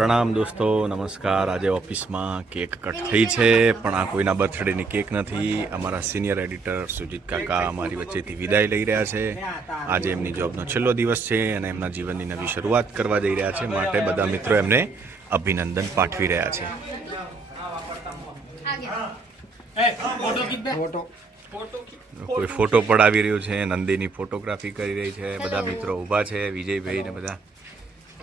પ્રણામ દોસ્તો, નમસ્કાર. આજે ઓફિસમાં કેક કટ થઈ છે, પણ આ કોઈના બર્થડેની કેક નથી. અમારા સિનિયર એડિટર સુજીત કાકા અમારી વચ્ચેથી વિદાય લઈ રહ્યા છે. આજે એમની જોબનો છેલ્લો દિવસ છે અને એમના જીવનની નવી શરૂઆત કરવા જઈ રહ્યા છે, માટે બધા મિત્રો એમને અભિનંદન પાઠવી રહ્યા છે. કોઈ ફોટો પડાવી રહ્યું છે, નંદીની ફોટોગ્રાફી કરી રહી છે, બધા મિત્રો ઊભા છે, વિજયભાઈ ને બધા,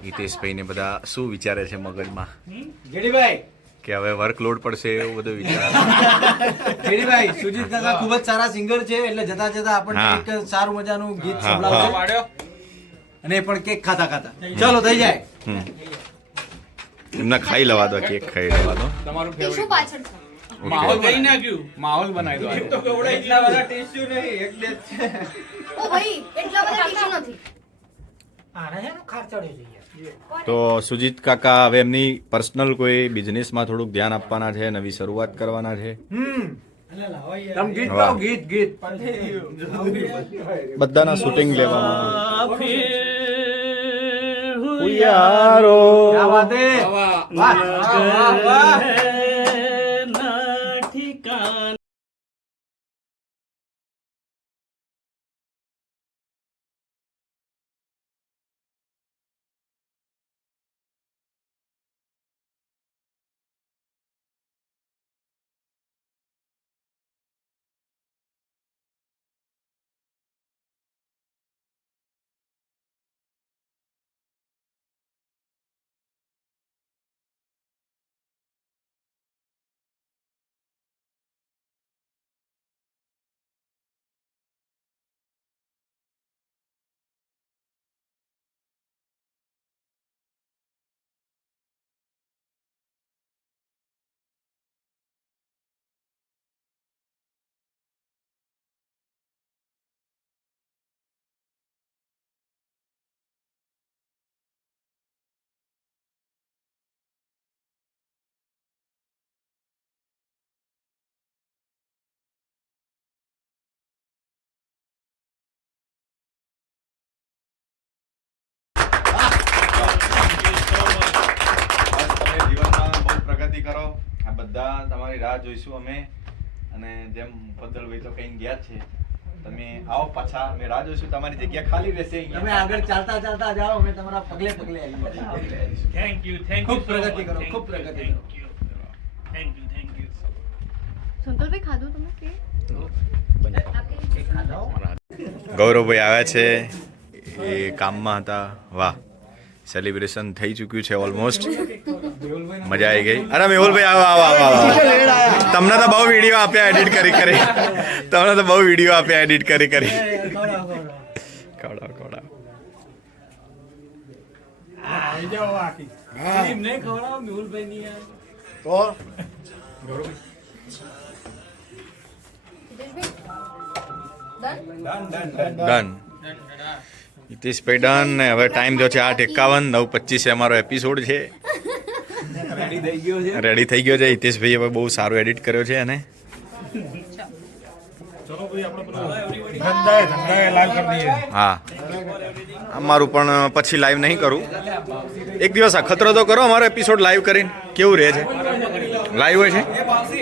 હિતેશભાઈ ને બધા શું વિચારે છે મગજમાં કે હવે વર્કલોડ પડશે એવું બધું વિચારે. જેડીભાઈ, સુજીત કાકા ખૂબ જ સારા સિંગર છે, એટલે જતા જતા આપણને એક સારું મજાનું ગીત સંભળાવશે અને એ પણ કેક ખાતા ખાતા. ચાલો થઈ જાય. એમને ખાઈ લેવા દો, કેક ખાઈ લેવા દો. તમારું ફેવરિટ પાછળ માહોલ કઈ નાખ્યું, માહોલ બનાવી દો. એટલા બધા ટીસ્યુ નહીં, એક બે જ છે. ઓ ભાઈ એટલા બધા ટીસ્યુ નથી. તો સુજીત કાકા હવે એમની પર્સનલ કોઈ બિઝનેસમાં થોડુંક ધ્યાન આપવાના છે, નવી શરૂઆત કરવાના છે. તમ ગીત ગાઓ, ગીત ગીત બધાના શૂટિંગ લેવામાં. ઉયારો ક્યા વાત હે, વાહ વાહ વાહ. પ્રગતિ કરો. આ બધા તમારી રાહ જોઈશું અમે, અને જેમ પદ્દલભાઈ તો કઈ ગયા છે, તમે આવો પાછા, અમે રાહ જોઈશું. તમારી જગ્યા ખાલી રહેશે. તમે આગળ ચાલતા ચાલતા જાઓ, અમે તમારા પગલે પગલે આવીએ. થેન્ક યુ, થેન્ક ખૂબ પ્રગતિ કરો, ખૂબ પ્રગતિ કરો. Thank you. સંકલ્પભાઈ ખાધું તમે કે ગૌરવભાઈ આવ્યા છે, એ કામમાં હતા. વાહ, સેલિબ્રેશન થઈ ચૂક્યું છે ઓલમોસ્ટ. મજા આવી ગઈ. અરે મેહુલભાઈ આવો આવો આવો આવો. તમને તો બહુ વિડીયો આપ્યા એડિટ કરી કરી, તમને તો બહુ વિડીયો આપ્યા એડિટ કરી કરી. ખવડાવ ખવડાવ. ડન. હિતેશભાઈ ડન. ને હવે ટાઈમ જો છે 8:51, 9:25 અમારો એપિસોડ છે. રેડી થઈ ગયો છે. હિતેશભાઈ હવે બહુ સારું એડિટ કર્યો છે. અને હા, અમારું પણ પછી લાઈવ નહીં કરું. એક દિવસ અખતરો તો કરો અમારો એપિસોડ લાઈવ કરીને. કેવું રહે છે? લાઈવ હોય છે.